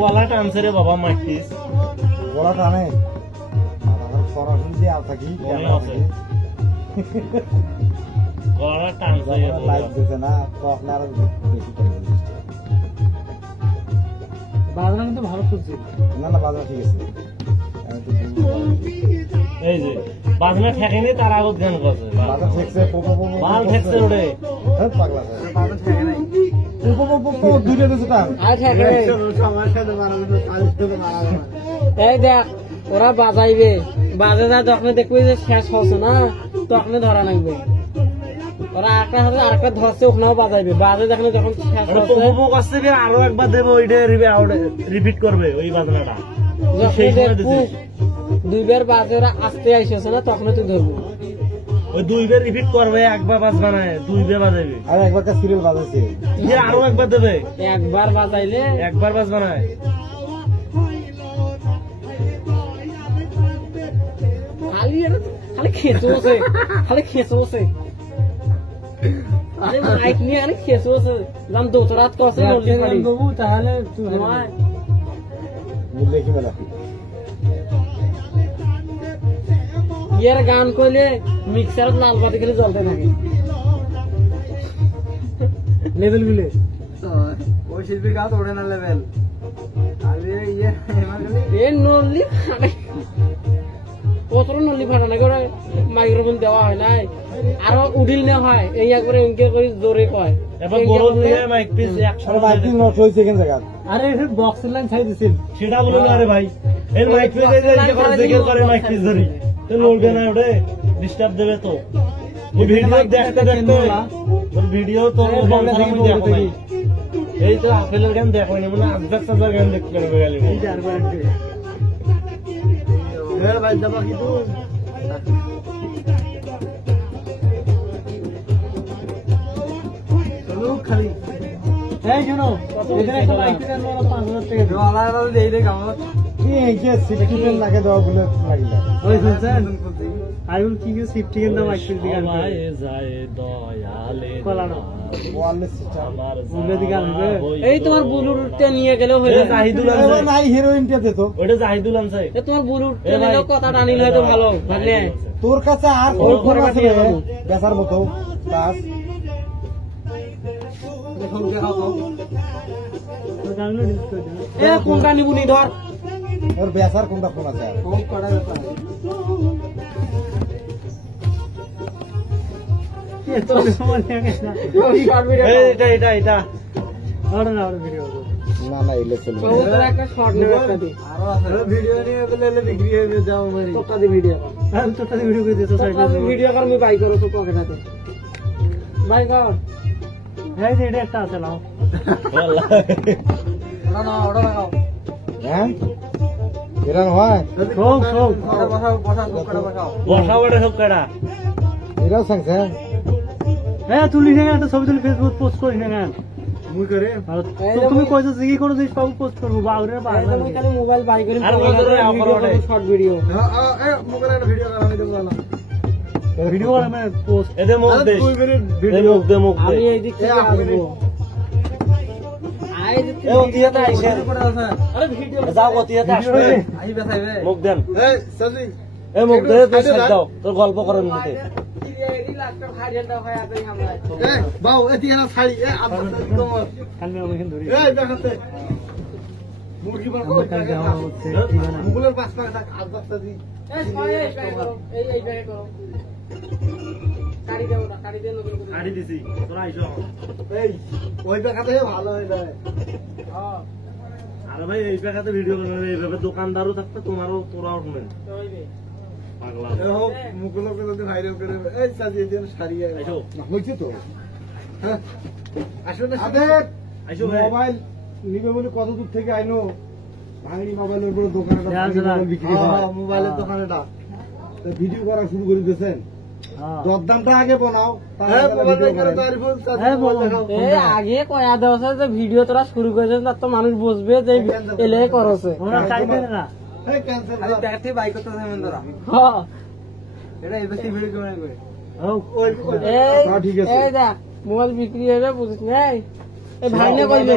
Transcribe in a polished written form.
গলা টানছে রে বাবা মাইকিস গলা টানে সরাসরি দিয়ে আল থাকি গলা টানছে লাইট দিতে না তো আপনার বেশি টানবে বাজনা কিন্তু ভালো চলছে না না বাজনা ঠিক আছে এই যে বাজনা ঠেকেনি তার আগত গান করছে বাজনা ঠেকছে পোপো পোপো মাল ঠেকছে ওরে হ্যাঁ পাগলা স্যার বাজনা ঠেকে নাই পোপো পোপো দুইটা দিছে টান আর ঠেকে আমার সাথে মারানো কাজ করে মারানো এই দেখ ওরা বাজাইবে বাজে যা যখন দেখবে যে শেষ হচ্ছে না তখন ধরা লাগবে ওরা আরেকটা ধরছে ওখানেও বাজাইবে বাজে যখন যখন শেষ হচ্ছে পোপো কাছে আরো একবার দেবো ওইটা রিপিট করবে ওই বাজনাটা দুইবার বাজে ওরা আসতে আইসেছে না তখন তুই ধরবো ওই দুইবার রিপিট করবে একবার বাজবা না দুইবার বাজাইবে আর একবার কা সিরিয়াল বাজাইছে আরো একবার দেবে একবার বাজাইলে একবার বাজবা না খালি খেতে বসে খালি খেতে বসে আরে মাইক নিয়ে খালি খেতে বসে জান দোতরাত কসে বলতে পারি তাহলে তুই মূল্যে কি মেলা ইয়ার গান কইলে মিক্সারত লাল বাতি খেলে জ্বলতে থাকে লেভেল গুলো ওই শিল্পীর গাছ ওঠে না লেভেল আরে ইয়ে এ নলি ফাটাই কত নলি ফাটানো করে মাইক্রোফোন দেওয়া হয় নাই আরো উডিল না হয় এই একবারে ইনকে করে জোরে কয় এবার বড় দিয়ে মাইক পিস 100 মাইক পিস নষ্ট হইছে কেন জায়গা আরে এটা বক্স লাইন ছাই দিছিল সেটা বলো না রে ভাই এই মাইক পিস এই যে করে জিগের করে মাইক পিস ধরি তো লড়বে না ওরে ডিস্টার্ব দেবে তো এই ভিডিও দেখতে দেখতে তোর ভিডিও তোর বন্ধ দেখো এই তো আপেলের গান দেখো না মানে আজকাল সাজার গান দেখতে পারবে গালি এই চারবার এর ভাই দাবা কি তুই চলো খালি এই শোনো এখানে একটা মাইক কিনে আমরা 5000 টাকা দেব আলাদা দেই রে গামত কি এই যে সিটিকেন লাগে দাও বলে লাগিলা ওই শুনছেন আই উইল কিপ ইউ সিফটিকেন দা মাইক দিকে আমায় যায় দয়ালে কলানো ওয়ারলেস সিস্টেম আমার বুলে দিকে আনবে এই তোমার ব্লুটুথটা নিয়ে গেলেও হয়ে যায় জাহিদুল এ নাই হিরোইনটা দে তো ওটা জাহিদুল আনছে এ তোমার ব্লুটুথটা নিলেও কথা টানিলে হয়তো ভালো ভাবলে তোর কাছে আর কোন ফোন আছে বেচার মতো বাস দেখুন দেখাও এ কোনটা নিবুনি ধর ওর বেচার কোনটা ফোন আছে খুব কড়া ব্যাপার এত সময় লাগে না এটা আরে না ভিডিও না না এলে চলবে ওদের একটা শর্ট নেবে একটা দি আরো আছে ভিডিও নিয়ে বলে বিক্রি হয়ে যাও মারি তোটা দি ভিডিও আমি তোটা দি ভিডিও করে দিতে সাইডে ভিডিও কর আমি বাই করো তো পকেটাতে বাই কর এই যে এটা একটা আছে নাও না না ওটা লাগাও হ্যাঁ এরা হয় শোক বসা বড় হোক কেডা এরাও সাংছে হ্যাঁ তুলি না একটা ছবি তুলি ফেসবুক পোস্ট করি না মুই করে তুমি কইছো কি করে দিস পাবো পোস্ট করব বাউরে বাই তুমি খালি মোবাইল বাই করে আর শর্ট ভিডিও এ মোবাইলে একটা ভিডিও করা আমি দেব না ভিডিও করে মানে পোস্ট এতে মুখ দে ভিডিও মুখ দে আমি এই দিক থেকে আসবো আই দিতে এ ওতিয়াতে আইছে আরে ভিডিও যাও ওতিয়াতে আসবে আই বেসাইবে মুখ দেন এই সাজি এ মুখ দে তুই সাইড দাও তোর গল্প করেন নিতে এ বাউ এতিয়ানা ছাড়ি এ আপনার তোমার কালকে আমি এখানে ধরি এই দেখাতে মুরগি বানাবো মুগুলের পাঁচ টাকা আজ বাচ্চা দি এই জায়গায় করো কারি দাও না কারি দেন নতুন করে গাড়ি দিছি তোরা আইছো এই ওই দেখাতে ভালো হয়ে যায় হ্যাঁ আরে ভাই এই জায়গাতে ভিডিও করবেন এইভাবে দোকানদারও থাকবে তোমারও তোরাও শুনেন হইবে পাগলা মুগুলোকে যদি ভাইরাল করে এই সাজিয়ে দেন সারিয়ে আইছো হইছে তো হ্যাঁ আসলে আইছো মোবাইল নিবে বলে কত দূর থেকে আইনো ভাঙড়ি মোবাইলের উপরে দোকানটা বিক্রি হয় মোবাইলের দোকানেটা ভিডিও করা শুরু করে দিয়েছেন দরদামটা আগে বানাও আগে কয়া দেওয়া যে ভিডিও তোরা শুরু করেছেন তার তো মানুষ বুঝবে যে এলে করছে মোবাইল বিক্রি হয়ে বুঝিস নাই ভাই না কইলে